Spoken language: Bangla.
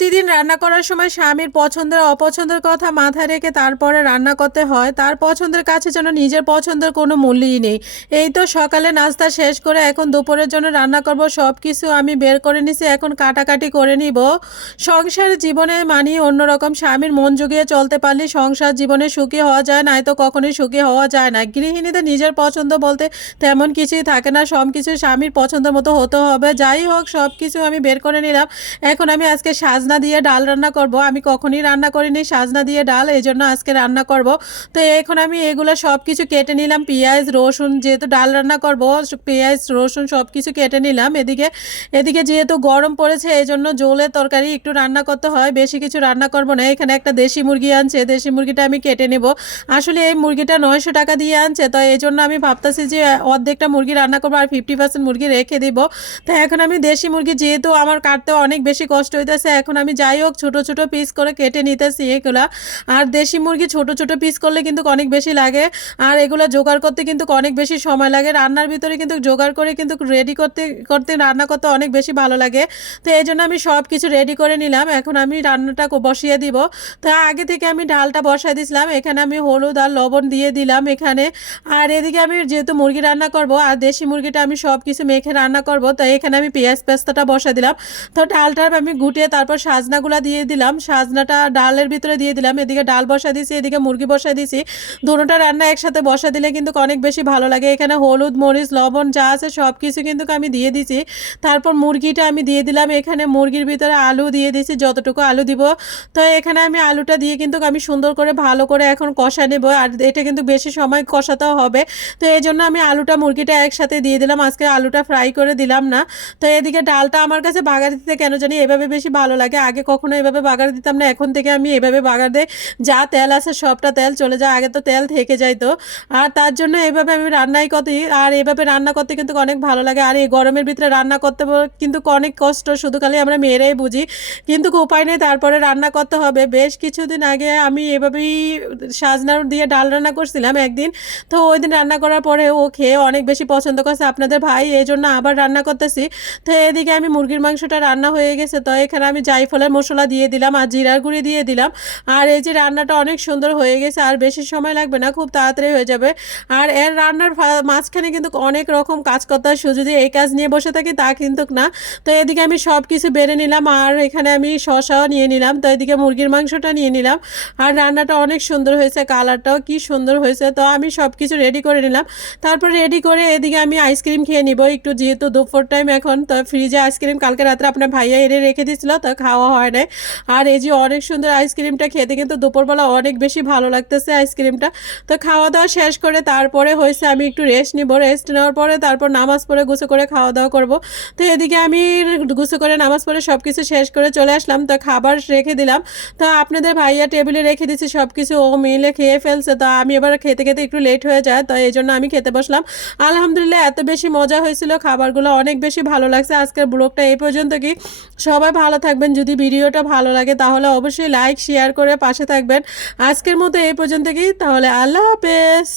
প্রতিদিন রান্না করার সময় স্বামীর পছন্দের, অপছন্দের কথা মাথায় রেখে তারপরে রান্না করতে হয়। তার পছন্দের কাছে যেন নিজের পছন্দের কোনো মূল্যই নেই। এই তো সকালে নাস্তা শেষ করে এখন দুপুরের জন্য রান্না করব। সব কিছু আমি বের করে নিছি, এখন কাটাকাটি করে নিব। সংসার জীবনে মানি অন্যরকম স্বামীর মন জুগিয়ে চলতে পারলে সংসার জীবনে সুখী হওয়া যায় না তো কখনোই সুখী হওয়া যায় না। গৃহিণীদের নিজের পছন্দ বলতে তেমন কিছুই থাকে না সব কিছু স্বামীর পছন্দ মতো হতে হবে। যাই হোক সব কিছু আমি বের করে নিলাম। এখন আমি আজকে সাজনা দিয়ে ডাল রান্না করব। আমি কখনই রান্না করিনি সাজনা দিয়ে ডাল এই জন্য আজকে রান্না করব। তো এখন আমি এগুলো সব কিছু কেটে নিলাম, পেঁয়াজ, রসুন যেহেতু ডাল রান্না করব, পেঁয়াজ, রসুন সব কিছু কেটে নিলাম। এদিকে এদিকে যেহেতু গরম পড়েছে এই জন্য জোলের তরকারি একটু রান্না করতে হয়, বেশি কিছু রান্না করব না। এখানে একটা দেশি মুরগি আনছে, দেশি মুরগিটা আমি কেটে নেব। আসলে এই মুরগিটা নয়শো টাকা দিয়ে আনছে, তো এই জন্য আমি ভাবতেছি যে অর্ধেকটা মুরগি রান্না করব আর ফিফটি পার্সেন্ট মুরগি রেখে দিব। তো এখন আমি দেশি মুরগি যেহেতু আমার কাটতে অনেক বেশি কষ্ট হইতেছে, এখন আমি যাই হোক, ছোটো ছোটো পিস করে কেটে নিতেছি এগুলো। আর দেশি মুরগি ছোট ছোট পিস করলে কিন্তু অনেক বেশি লাগে। আর এগুলো জোগাড় করতে কিন্তু অনেক বেশি সময় লাগে। রান্নার ভিতরে কিন্তু জোগাড় করে কিন্তু রেডি করতে করতে, রান্না করতে অনেক বেশি ভালো লাগে। তো এই জন্য আমি সব কিছু রেডি করে নিলাম। এখন আমি রান্নাটা বসিয়ে দিব। তো আগে থেকে আমি ডালটা বসাই দিয়েছিলাম এখানে আমি হলুদ আর লবণ দিয়ে দিলাম এখানে। আর এদিকে আমি যেহেতু মুরগি রান্না করব আর দেশি মুরগিটা আমি সব কিছু মেখে রান্না করব তো এখানে আমি পেঁয়াজ পেস্তাটা বসা দিলাম। তো ডালটা আমি গুটিয়ে তারপর সাজনাগুলা দিয়ে দিলাম। সাজনাটা ডালের ভিতরে দিয়ে দিলাম। এদিকে ডাল বসা দিয়েছি, এদিকে মুরগি বসা দিয়েছি। দুটোটা রান্না একসাথে বসা দিলে কিন্তু অনেক বেশি ভালো লাগে। এখানে হলুদ, মরিচ, লবণ যা আছে সব কিছু কিন্তু আমি দিয়ে দিছি তারপর মুরগিটা আমি দিয়ে দিলাম। এখানে মুরগির ভিতরে আলু দিয়ে দিয়েছি, যতটুকু আলু দিব। তো এখানে আমি আলুটা দিয়ে কিন্তু আমি সুন্দর করে ভালো করে এখন কষা নেব। আর এটা কিন্তু বেশি সময় কষাতেও হবে। তো এই জন্য আমি আলুটা, মুরগিটা একসাথে দিয়ে দিলাম। আজকে আলুটা ফ্রাই করে দিলাম না। তো এদিকে ডালটা আমার কাছে বাগার দিতে কেন জানি এভাবে বেশি ভালো লাগে। আগে কখনো এভাবে বাগার দিতাম না। এখন থেকে আমি এভাবে বাগার দিই। যা তেল আছে সবটা তেল চলে যায়। আগে তো তেল থেকে যাইতো আর তার জন্য এভাবে আমি রান্নাই করি আর এভাবে রান্না করতে কিন্তু অনেক ভালো লাগে। আর এই গরমের ভিতরে রান্না করতে কিন্তু অনেক কষ্ট। শুধু খালি আমরা মেয়েরাই বুঝি। কিন্তু উপায় নেই। তারপরে রান্না করতে হবে। বেশ কিছুদিন আগে আমি এভাবেই সাজনার দিয়ে ডাল রান্না করছিলাম একদিন। তো ওই দিন রান্না করার পরে ও খেয়ে অনেক বেশি পছন্দ করছে আপনাদের ভাই। এই জন্য আবার রান্না করতেছি। তো এদিকে আমি মুরগির মাংসটা রান্না হয়ে গেছে। তো এখানে আমি জাইফলের মশলা দিয়ে দিলাম আর জিরার গুঁড়ি দিয়ে দিলাম। আর এই যে রান্নাটা অনেক সুন্দর হয়ে গেছে আর বেশি সময় লাগবে না, খুব তাড়াতাড়ি হয়ে যাবে। আর এর রান্নার মাঝখানে কিন্তু অনেক রকম কাজ করতে হয় শুধু যে এই কাজ নিয়ে বসে থাকি তা কিন্তু না। তো এদিকে আমি সব কিছু বেড়ে নিলাম আর এখানে আমি শশাও নিয়ে নিলাম। তো এদিকে মুরগির মাংসটা নিয়ে নিলাম। আর রান্নাটা অনেক সুন্দর হয়েছে, কালারটাও কি সুন্দর হয়েছে। তো আমি সব কিছু রেডি করে নিলাম। তারপর রেডি করে এদিকে আমি আইসক্রিম খেয়ে নিব। একটু যেহেতু দুপুর টাইম এখন, তো ফ্রিজে আইসক্রিম কালকে রাত্রে আপনার ভাইয়া এনে রেখে দিয়েছিল, তো খাওয়া হয় নাই। আর এই যে অনেক সুন্দর আইসক্রিমটা খেতে কিন্তু দুপুরবেলা অনেক বেশি ভালো লাগতেছে আইসক্রিমটা তো খাওয়া দাওয়া শেষ করে তারপরে হয়েছে আমি একটু রেস্ট নিব। রেস্ট নেওয়ার পরে তারপর নামাজ পড়ে গুছো করে খাওয়া দাওয়া করব। তো এদিকে আমি গুছো করে, নামাজ পড়ে সব কিছু শেষ করে চলে আসলাম। তো খাবার রেখে দিলাম। তো আপনাদের ভাইয়া টেবিলে রেখে দিয়েছি সব কিছু ও মিলে খেয়ে ফেলছে। তো আমি এবার খেতে খেতে একটু লেট হয়ে যায়। তো এই জন্য আমি খেতে বসলাম। আলহামদুলিল্লাহ এত বেশি মজা হয়েছিল। খাবারগুলো অনেক বেশি ভালো লাগছে। আজকের ব্লগটা এই পর্যন্ত কি? সবাই ভালো থাকবেন। যদি ভিডিওটা ভালো লাগে তাহলে অবশ্যই লাইক শেয়ার করে পাশে থাকবেন। আজকের মতো এই পর্যন্ত কি তাহলে আল্লাহ হাফেজ।